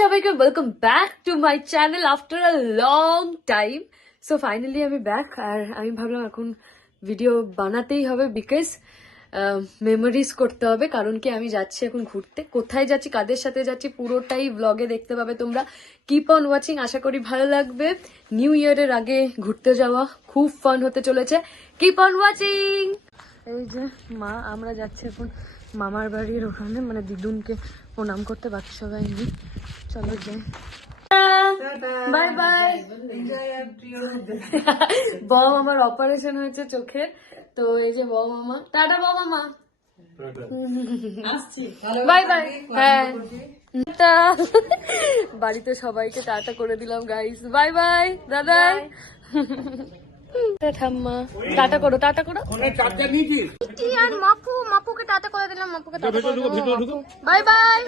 সবাইকে welcome back to my channel after a long time. So finally আমি back, আর আমি ভাবলাম এখন ভিডিও বানাতেই হবে বিকজ মেমোরিজ করতে হবে। কারণ কি আমি যাচ্ছি এখন ঘুরতে, কোথায় যাচ্ছি কাদের সাথে যাচ্ছি পুরোটাই ব্লগে দেখতে পাবে তোমরা। কিপ অন ওয়াচিং, আশা করি ভালো লাগবে। নিউ ইয়ারের আগে ঘুরতে যাওয়া খুব ফান হতে চলেছে। Keep on watching. এই যে মা, আমরা যাচ্ছি এখন মামার বাড়ির ওখানে, মানে দিদুনকে প্রণাম করতে, বাকি সবাই নেই। চলো যাই, বাই বাই। বউ আমার অপারেশন হয়েছে চোখের, তো এই যে বউ মামা, টাটা বউ মামা, বাই বাই। হ্যাঁ, বাড়িতে সবাইকে টাটা করে দিলাম গাইস, বাই বাই দাদা। ঠাম্মা টাটা করো, টাটা করো। আর মাপু, মাপুকে টাটা করে দিলাম, মাপুকে টাটা করে দিলাম, বাই বাই।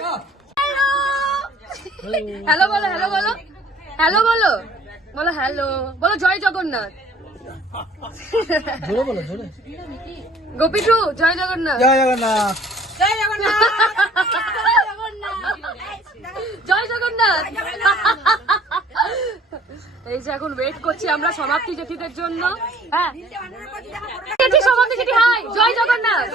হ্যালো বলো, হ্যালো বলো, হ্যালো বলো, বলো হ্যালো বলো, জয় জগন্নাথ। গোপীটু জয় জগন্নাথ, জয় জগন্নাথ, জয় জগন্নাথ, জয় জগন্নাথ। এই যে এখন ওয়েট করছি আমরা সমাপ্তি জেঠিদের জন্য। হ্যাঁ জেঠি, সমাপ্তি জেঠি, হাই, জয় জগন্নাথ।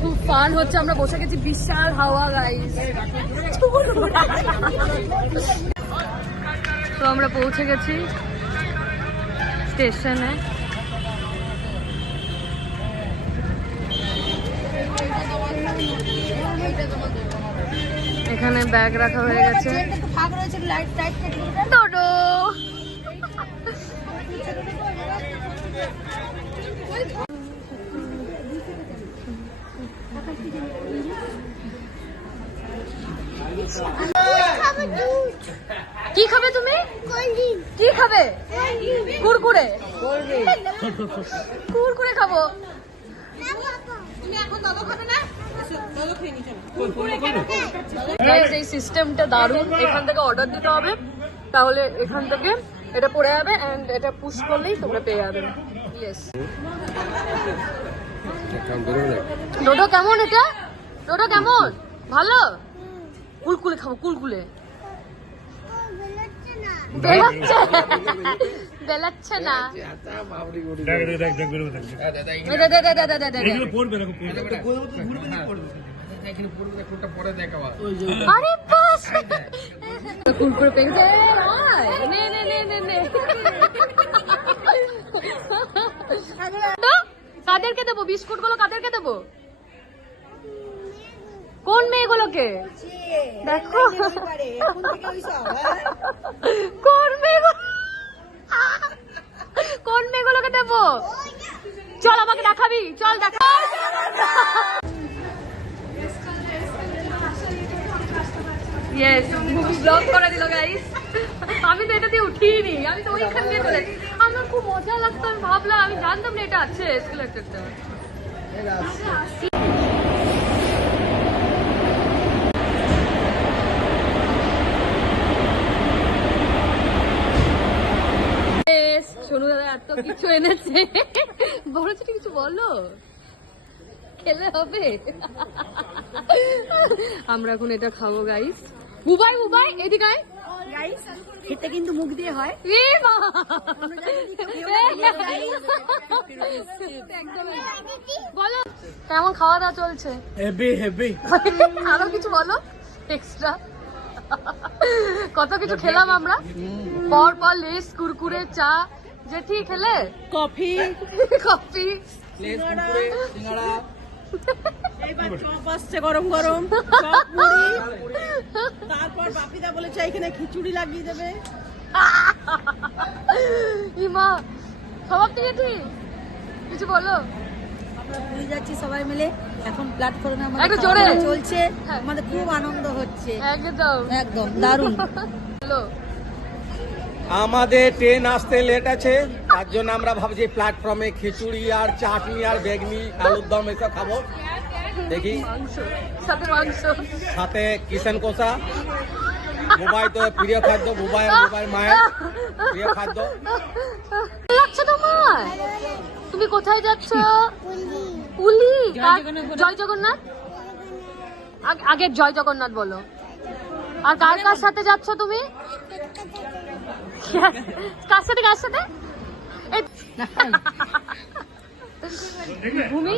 খুব ফান হচ্ছে, আমরা বসে গেছি, বিশাল হাওয়া গাইস। তো আমরা পৌঁছে গেছি স্টেশনে। এখানে ব্যাগ রাখা হয়ে গেছে। টোটো কি খাবে তুমি? কি খাবে? কুরকুরে, কুরকুরে খাবো। এই সিস্টেমটা দারুণ, এখান থেকে অর্ডার দিতে হবে, তাহলে এখান থেকে এটা পড়ে যাবে এন্ড এটা পুশ করলেই তোমরা পেয়ে যাবে। ইয়েস। ডোডো কেমন? এটা ডোডো কেমন? ভালো? কুলকুলে খাবো, কুলকুলে। বেলাচ্ছে, বেলাচ্ছে না। আরে বাস, কুলকুলে পেঙ্কে নে নে নে নে নে। তো কাদেরকে দেবো বিস্কুট গুলো? কাদেরকে দেবো? কোন মেয়েগুলোকে? দেখো কোন মেয়েগুলো, কোন মেয়েগুলোকে দেবো? চল আমাকে দেখাবি, চল দেখা। ইয়েস, ব্লগ করে দিল গাইস। আমি তো এটা দিয়ে উঠিনি, আমি তো ওইখান দিয়ে চলে, আমার খুব মজা লাগতো। আমি ভাবলাম, আমি জানতাম না এটা আছে এসকেলেটরটা। সোনু দাদা এত কিছু এনেছে, বড় ছোট কিছু বলো, খেলে হবে। আমরা এখন এটা খাবো গাইস। বুবাই, বুবাই এদিকে আয় গাইস, খেতে কিন্তু মুখ দিয়ে হয়। বলো কেমন খাওয়া দাওয়া চলছে? Heavy heavy. আরো কিছু বলো এক্সট্রা। কত কিছু খেলাম আমরা, পর পর লেস, কুরকুরে, চা। জেঠি খেলে কফি, কফি, সিঙ্গাড়া, এইবার চপ আসছে গরম গরম, চপ মুড়ি, তারপর বাপিদা বলেছে এখানে খিচুড়ি লাগিয়ে দেবে। ইমা সমাপ্তি জেঠি কিছু বলো। আমরা ঘুরে যাচ্ছি সবাই মিলে, এখন প্ল্যাটফর্মে একটু আমাদের জোরে। খাওয়া দাওয়া চলছে, আমাদের খুব আনন্দ হচ্ছে, একদম একদম দারুণ। হ্যালো, আমাদের ট্রেন আসতে লেট আছে, তার জন্য আমরা ভাবছি প্ল্যাটফর্মে খিচুড়ি আর চাটনি আর বেগনি আলুর দম এসব খাবো। দেখি মাংস সাথে মাংস সাথে কিষান কষা। বুবাই তো প্রিয় খাদ্য, বুবাই মায়ের প্রিয় খাদ্য। লাগছে তোমার? তুমি কোথায় যাচ্ছ? পুলি। জয় জগন্নাথ। আগে জয় জগন্নাথ বলো। আর কার কার সাথে যাচ্ছ তুমি? কার সাথে কার সাথে? ভূমি,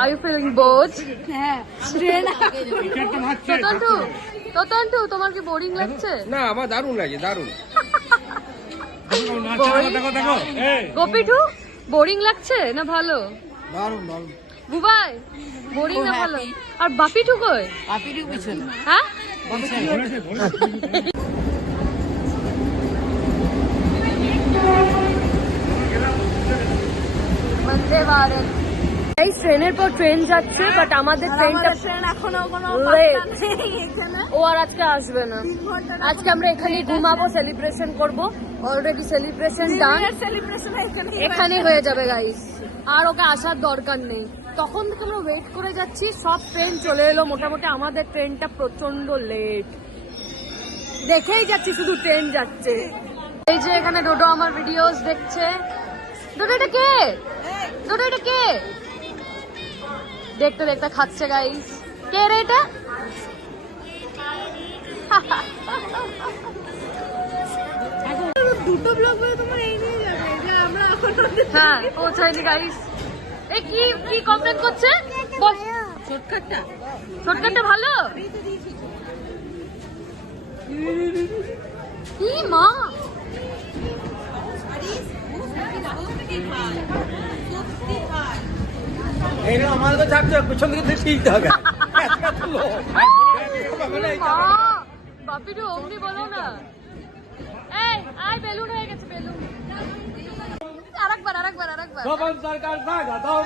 আর ইউ ফিলিং বোর্ড? হ্যাঁ তোতন্তু তোমার কি বোরিং লাগছে? না, আমার দারুণ লাগে, দারুণ। গোপিটু বোরিং লাগছে না ভালো? দারুণ দারুণ। বুবাই বোরিং না ভালো? আর বাপিটু কই? বাপিটু পিছনে। হ্যাঁ বন্দে ভারত। এই ট্রেনের পর ট্রেন যাচ্ছে, বাট আমাদের ট্রেনটা এখনো কোনো ও আর আজকে আসবে না। আজকে আমরা এখানে ঘুমাবো, সেলিব্রেশন করব। অলরেডি সেলিব্রেশন ডান, এখানে হয়ে যাবে গাইস। আর ওকে আসার দরকার নেই। তখন থেকে আমরা ওয়েট করে যাচ্ছি, সব ট্রেন চলে এলো মোটামুটি। আমাদের ট্রেনটা প্রচন্ড লেট, দেখেই যাচ্ছি শুধু ট্রেন যাচ্ছে। এই যে এখানে ডোডো আমার ভিডিওস দেখছে। ডোডো এটা কে? ডোডো এটা কে? দেখতে দেখতে খাচ্ছে গাইস। কে রে এটা? দুটো ব্লগ বলে তোমার এই নিয়ে যাবে যে আমরা এখন হ্যাঁ পৌঁছায়নি গাইস। এই কি কি কমপ্লেন করছে? বল। শর্টকাটটা শর্টকাটটা ভালো? কি মা, এই না, আমার তো চাপছে পিছন দিকে ঠিক হবে। বাপিটু অমনি বলো না। এই আয়, বেলুন হয়ে গেছে, বেলুন। আরেকবার আরেকবার আরেকবার। জবান সরকার স্বাগতম,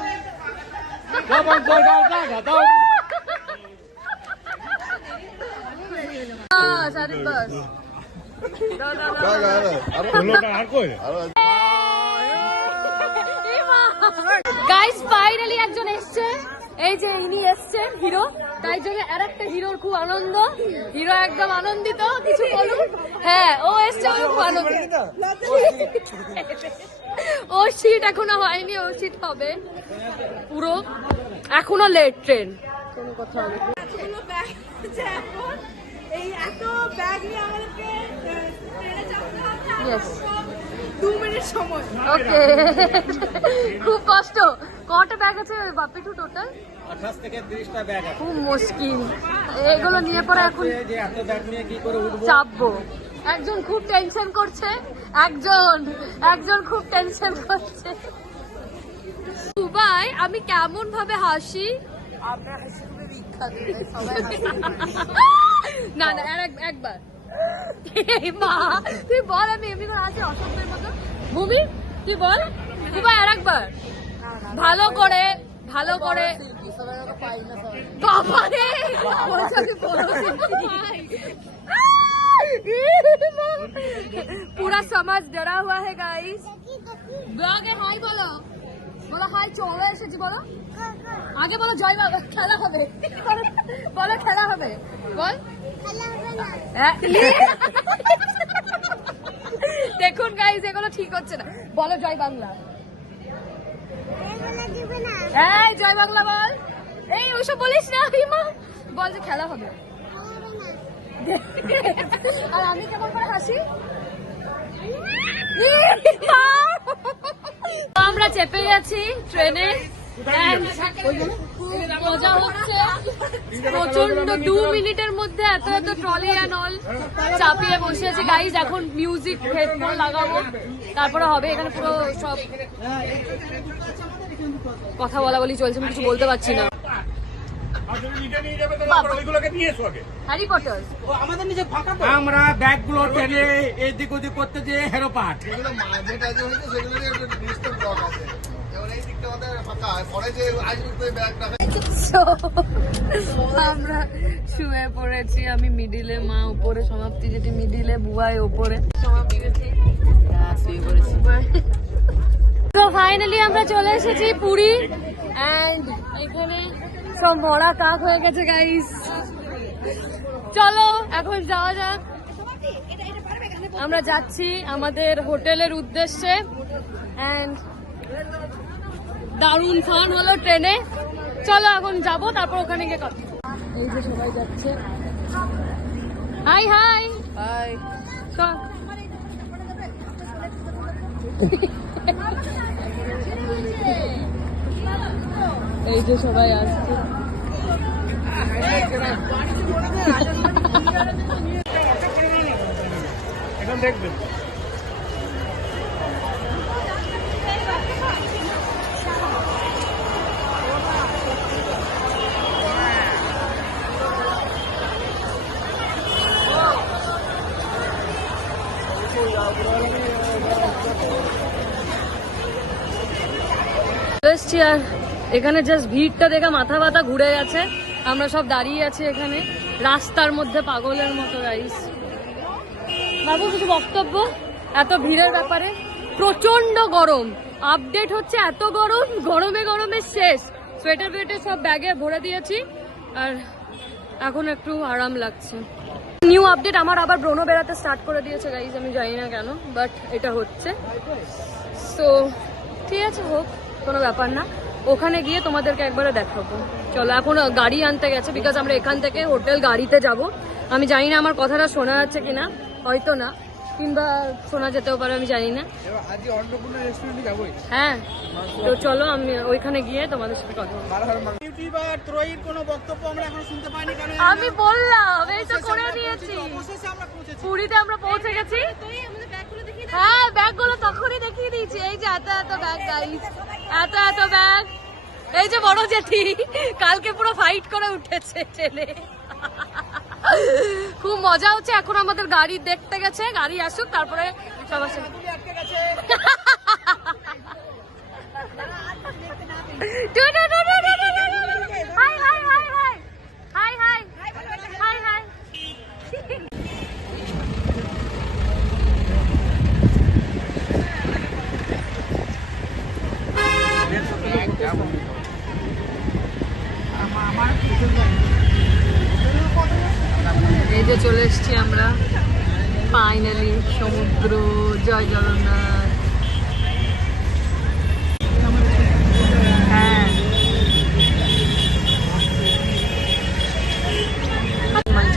জবান সরকার স্বাগতম। শাড়ি বাস। গাইস ফাইনালি একজন এসছে। এই যে ইনি এসছেন হিরো, তাই জন্য আর একটা হিরোর খুব আনন্দ। হিরো একদম আনন্দিত, কিছু বলুন। হ্যাঁ ও এসছে, ও খুব আনন্দিত। ও সিট এখনো হয়নি, ও সিট হবে পুরো। এখনো লেট ট্রেন। কোনো কথা হবে না। এতগুলো ব্যাগ আছে এখন, এই এত ব্যাগ নিয়ে আমাদেরকে ট্রেনে চাপতে হবে। আর Yes. 2 মিনিট সময়। ওকে খুব কষ্ট। কটা ব্যাগ আছে বাপিটু টোটাল? 28 থেকে 30টা ব্যাগ আছে। খুব মুশকিল এগুলো নিয়ে পরে এখন যে এত ব্যাগ নিয়ে কি করে উঠবো? চাপবো। একজন খুব টেনশন করছে, একজন খুব টেনশন করছে। দুবাই আমি কেমন ভাবে হাসি? আপনার হাসি খুবই বিখ্যাত, সবাই না না একবার এই মা তুই বল, আমি এমনি করে হাসি অসম্ভবের মতো। ভূমি তুই বল। দুবাই আর একবার ভালো করে ভালো করে। সবাই পাই না সবাই। বাবা রে বলছে আমি বড় শিল্পী। पूरा समाज डरा हुआ है गाइस। ব্লগে হাই বলো, বলো হাই, চলে এসেছি বলো। আগে বলো জয় বাবা, খেলা হবে বলো, খেলা হবে বল। হ্যাঁ। দেখুন গাইস এগুলো ঠিক হচ্ছে না। বলো জয় বাংলা। এই জয় বাংলা বল। এই ওইসব বলিস না হিমা, বল যে খেলা হবে। আর আমি কেমন করে হাসি? আমরা চেপে গেছি ট্রেনে, মজা হচ্ছে প্রচন্ড। 2 মিনিটের মধ্যে এত এত ট্রলি অ্যান্ড অল চাপিয়ে বসে আছি গাইজ। এখন মিউজিক হেডফোন লাগাবো, তারপরে হবে। এখানে পুরো সব কথা বলা বলি চলছে, আমি কিছু বলতে পারছি না। হ্যারি পটার আমরা ব্যাগগুলো টেনে এদিক ওদিক করতে যে হেরোপাট। আমরা শুয়ে পড়েছি, আমি মিডিলে, মা উপরে, সমাপ্তি যেটি মিডিলে, বুয়াই উপরে। তো ফাইনালি আমরা চলে এসেছি পুরী। এন্ড এখানে সব মরা কাক হয়ে গেছে গাইস। চলো এখন যাওয়া যাক, আমরা যাচ্ছি আমাদের হোটেলের উদ্দেশ্যে। এন্ড দারুণ ফান হলো ট্রেনে। চলো এখন যাবো, তারপর ওখানে গিয়ে কথা। এই যে সবাই যাচ্ছে। High high high. এই যে সবাই আসছে। এখন দেখবেন এসছি আর এখানে জাস্ট ভিড়টা দেখে মাথা ব্যথা ঘুরে গেছে। আমরা সব দাঁড়িয়ে আছি এখানে রাস্তার মধ্যে পাগলের মতো গাইস। বাবু কিছু বক্তব্য এত ভিড়ের ব্যাপারে? প্রচন্ড গরম, আপডেট হচ্ছে এত গরম, গরমে গরমে শেষ। সোয়েটার ফোয়েটার সব ব্যাগে ভরে দিয়েছি আর এখন একটু আরাম লাগছে। নিউ আপডেট, আমার আবার ব্রণ বেড়াতে স্টার্ট করে দিয়েছে গাইস, আমি জানি না কেন, বাট এটা হচ্ছে। সো ঠিক আছে, হোক, কোনো ব্যাপার না। ওখানে গিয়ে তোমাদেরকে একবারে দেখাবো। চলো এখন গাড়ি আনতে গেছে, বিকজ আমরা এখান থেকে হোটেল গাড়িতে যাব। আমি জানি না আমার কথাটা শোনা যাচ্ছে কিনা, হয়তো না, কিংবা শোনা যেতেও পারে, আমি জানি না। হ্যাঁ, তো চলো আমি ওইখানে গিয়ে তোমাদের সাথে কথা বলবো। ইউটিউবার ত্রয়ীর কোনো বক্তব্য আমরা এখন শুনতে পাইনি, কারণ আমি বললাম এই তো করে দিয়েছি, অবশেষে আমরা পৌঁছেছি। পুরীতে আমরা পৌঁছে গেছি। হ্যাঁ, ব্যাগগুলো তখনই দেখিয়ে দিয়েছি। এই যে এত এত ব্যাগ গাইস, এত এত ব্যাগ। এই যে বড় জেঠি কালকে পুরো ফাইট করে উঠেছে ট্রেনে। খুব মজা হচ্ছে। এখন আমাদের গাড়ি দেখতে গেছে, গাড়ি আসুক তারপরে সবার সাথে। High high high high high high high high. এই যে চলে এসছি আমরা ফাইনালি সমুদ্র। জয় জগন্নাথ। হ্যাঁ,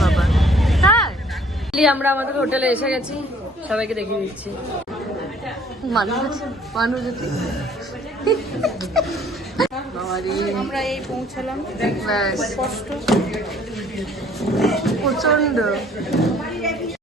বাবা আমরা আমাদের হোটেলে এসে গেছি, সবাইকে দেখিয়ে দিচ্ছি। মানুষ আমরা এই পৌঁছালাম, প্রচন্ড